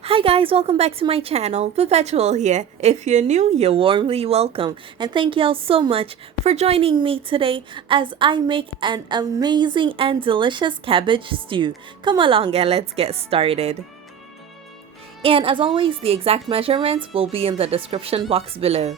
Hi guys, welcome back to my channel, Perpetual here. If you're new, you're warmly welcome. And thank you all so much for joining me today as I make an amazing and delicious cabbage stew. Come along and let's get started. And as always, the exact measurements will be in the description box below.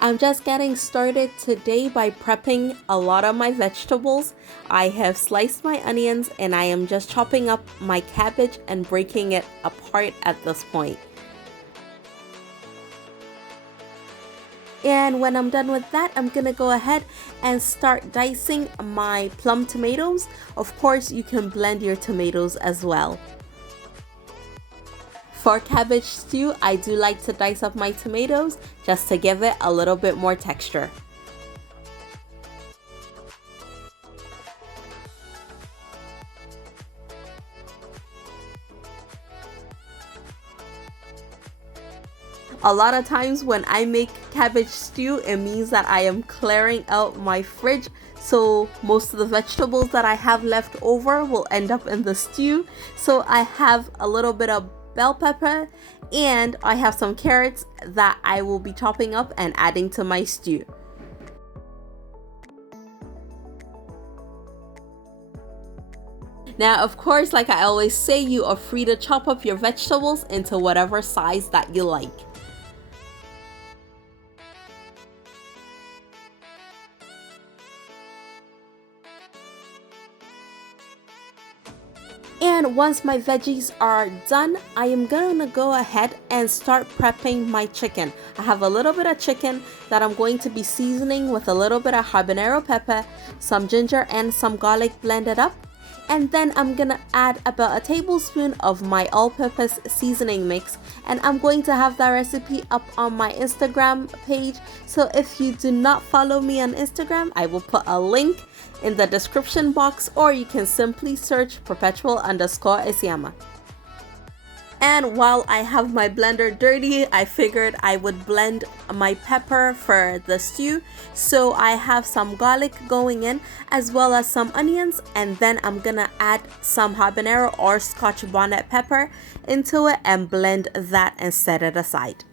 I'm just getting started today by prepping a lot of my vegetables. I have sliced my onions and I am just chopping up my cabbage and breaking it apart at this point. And when I'm done with that, I'm gonna go ahead and start dicing my plum tomatoes. Of course, you can blend your tomatoes as well. For cabbage stew, I do like to dice up my tomatoes just to give it a little bit more texture. A lot of times when I make cabbage stew, it means that I am clearing out my fridge, so most of the vegetables that I have left over will end up in the stew. So I have a little bit of bell pepper and I have some carrots that I will be chopping up and adding to my stew. Now, of course, like I always say, you are free to chop up your vegetables into whatever size that you like. And once my veggies are done, I am gonna go ahead and start prepping my chicken. I have a little bit of chicken that I'm going to be seasoning with a little bit of habanero pepper, some ginger and some garlic blended up. And then I'm gonna add about a tablespoon of my all-purpose seasoning mix, and I'm going to have that recipe up on my Instagram page. So if you do not follow me on Instagram, I will put a link in the description box, or you can simply search Perpetual_Asiamah. And while I have my blender dirty, I figured I would blend my pepper for the stew. So I have some garlic going in as well as some onions, and then I'm gonna add some habanero or scotch bonnet pepper into it and blend that and set it aside.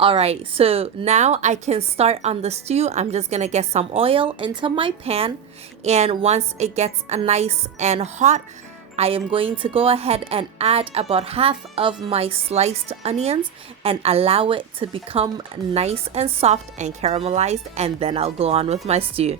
Alright, so now I can start on the stew. I'm just gonna get some oil into my pan, and once it gets nice and hot, I am going to go ahead and add about half of my sliced onions and allow it to become nice and soft and caramelized, and then I'll go on with my stew.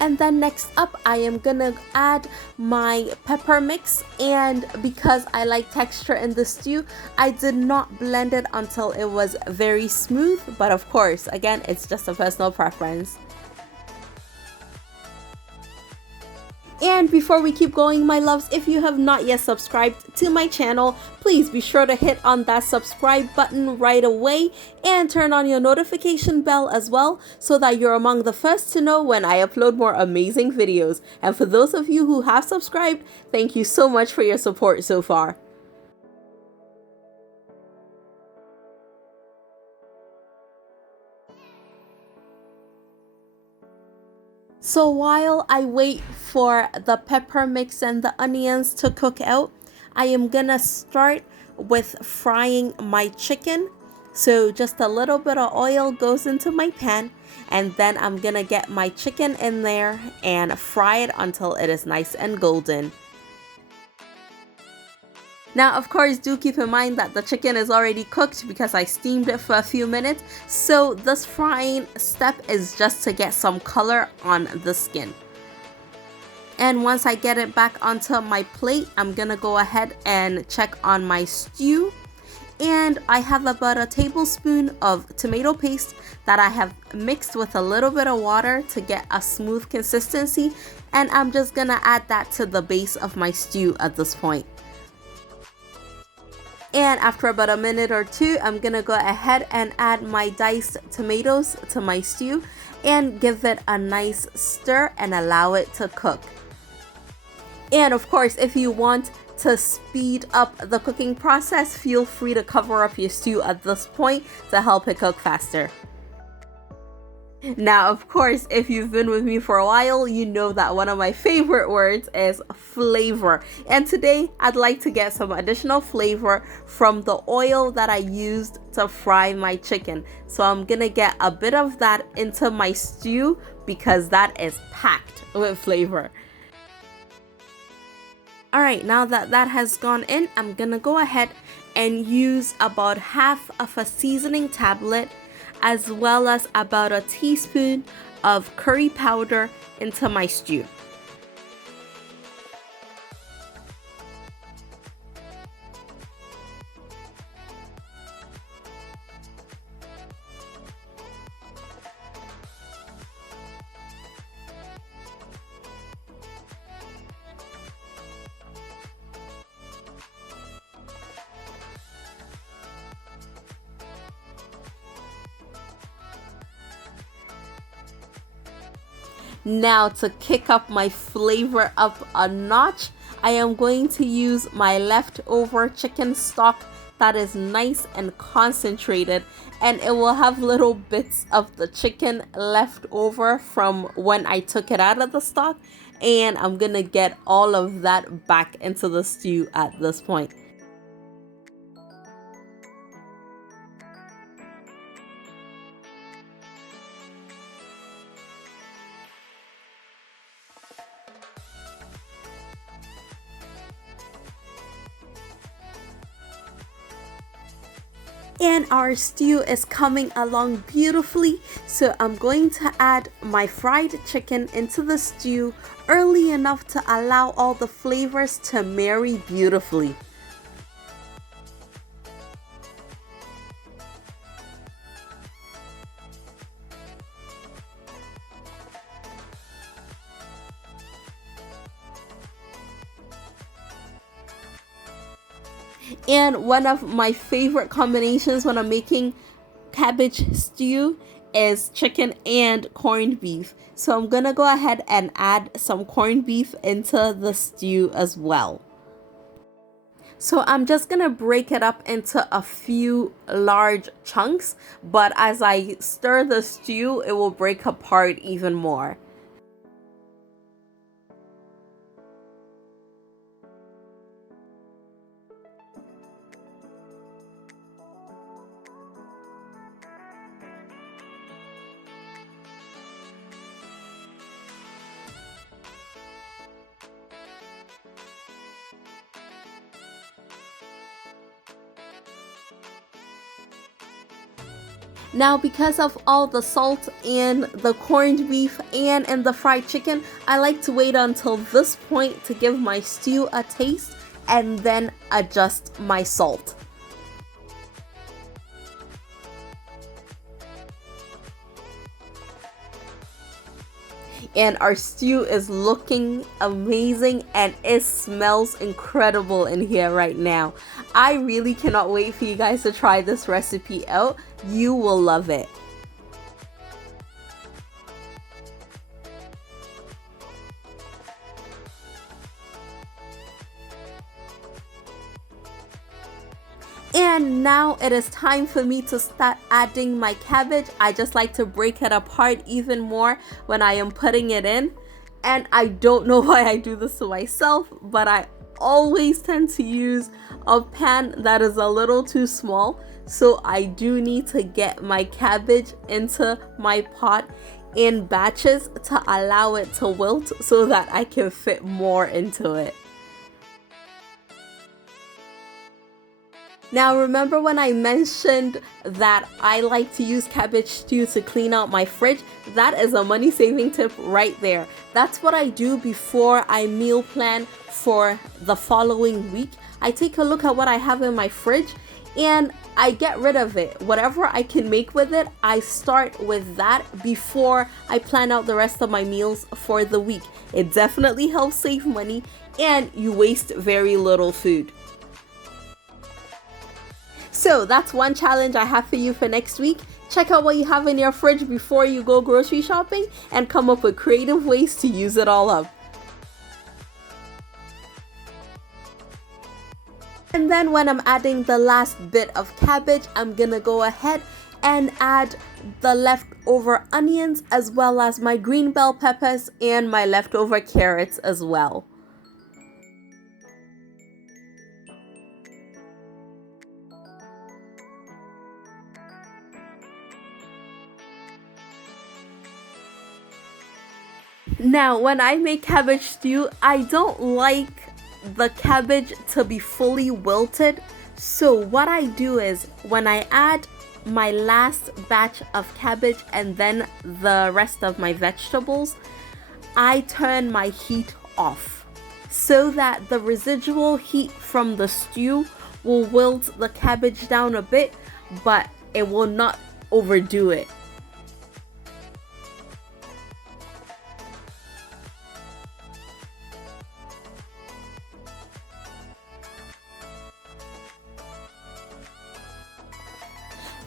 And then next up, I am gonna add my pepper mix, and because I like texture in the stew, I did not blend it until it was very smooth, but of course, again, it's just a personal preference. And before we keep going, my loves, if you have not yet subscribed to my channel, please be sure to hit on that subscribe button right away and turn on your notification bell as well, so that you're among the first to know when I upload more amazing videos. And for those of you who have subscribed, thank you so much for your support so far. So while I wait for the pepper mix and the onions to cook out, I am gonna start with frying my chicken. So just a little bit of oil goes into my pan, and then I'm gonna get my chicken in there and fry it until it is nice and golden. Now, of course, do keep in mind that the chicken is already cooked because I steamed it for a few minutes. So this frying step is just to get some color on the skin. And once I get it back onto my plate, I'm gonna go ahead and check on my stew. And I have about a tablespoon of tomato paste that I have mixed with a little bit of water to get a smooth consistency. And I'm just gonna add that to the base of my stew at this point. And after about a minute or two, I'm gonna go ahead and add my diced tomatoes to my stew and give it a nice stir and allow it to cook. And of course, if you want to speed up the cooking process, feel free to cover up your stew at this point to help it cook faster. Now, of course, if you've been with me for a while, you know that one of my favorite words is flavor. And today, I'd like to get some additional flavor from the oil that I used to fry my chicken. So I'm gonna get a bit of that into my stew because that is packed with flavor. Alright, now that that has gone in, I'm gonna go ahead and use about half of a seasoning tablet as well as about a teaspoon of curry powder into my stew. Now, to kick up my flavor up a notch, I am going to use my leftover chicken stock that is nice and concentrated, and it will have little bits of the chicken left over from when I took it out of the stock, and I'm gonna get all of that back into the stew at this point. And our stew is coming along beautifully, so I'm going to add my fried chicken into the stew early enough to allow all the flavors to marry beautifully. And one of my favorite combinations when I'm making cabbage stew is chicken and corned beef. So I'm gonna go ahead and add some corned beef into the stew as well. So I'm just gonna break it up into a few large chunks, but as I stir the stew, it will break apart even more. Now, because of all the salt in the corned beef and in the fried chicken, I like to wait until this point to give my stew a taste and then adjust my salt. And our stew is looking amazing and it smells incredible in here right now. I really cannot wait for you guys to try this recipe out. You will love it. And now it is time for me to start adding my cabbage. I just like to break it apart even more when I am putting it in. And I don't know why I do this to myself, but I always tend to use a pan that is a little too small. So I do need to get my cabbage into my pot in batches to allow it to wilt so that I can fit more into it. Now, remember when I mentioned that I like to use cabbage stew to clean out my fridge? That is a money saving tip right there. That's what I do before I meal plan for the following week. I take a look at what I have in my fridge and I get rid of it. Whatever I can make with it, I start with that before I plan out the rest of my meals for the week. It definitely helps save money and you waste very little food. So that's one challenge I have for you for next week. Check out what you have in your fridge before you go grocery shopping and come up with creative ways to use it all up. And then when I'm adding the last bit of cabbage, I'm gonna go ahead and add the leftover onions as well as my green bell peppers and my leftover carrots as well. Now, when I make cabbage stew, I don't like the cabbage to be fully wilted. So what I do is when I add my last batch of cabbage and then the rest of my vegetables, I turn my heat off so that the residual heat from the stew will wilt the cabbage down a bit, but it will not overdo it.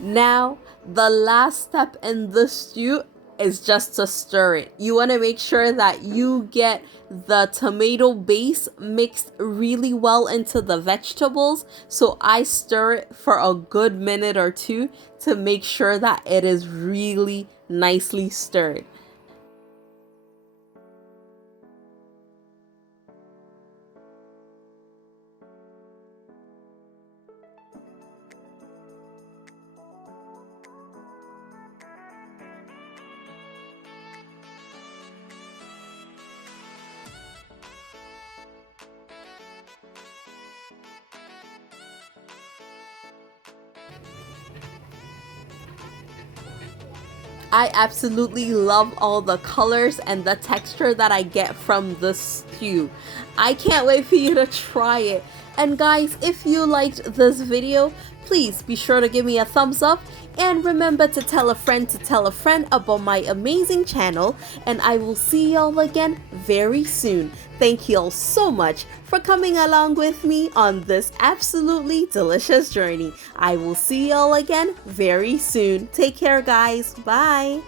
Now, the last step in the stew is just to stir it. You want to make sure that you get the tomato base mixed really well into the vegetables. So I stir it for a good minute or two to make sure that it is really nicely stirred. I absolutely love all the colors and the texture that I get from the stew. I can't wait for you to try it. And guys, if you liked this video, please be sure to give me a thumbs up and remember to tell a friend about my amazing channel, and I will see y'all again very soon. Thank y'all so much for coming along with me on this absolutely delicious journey. I will see y'all again very soon. Take care, guys. Bye.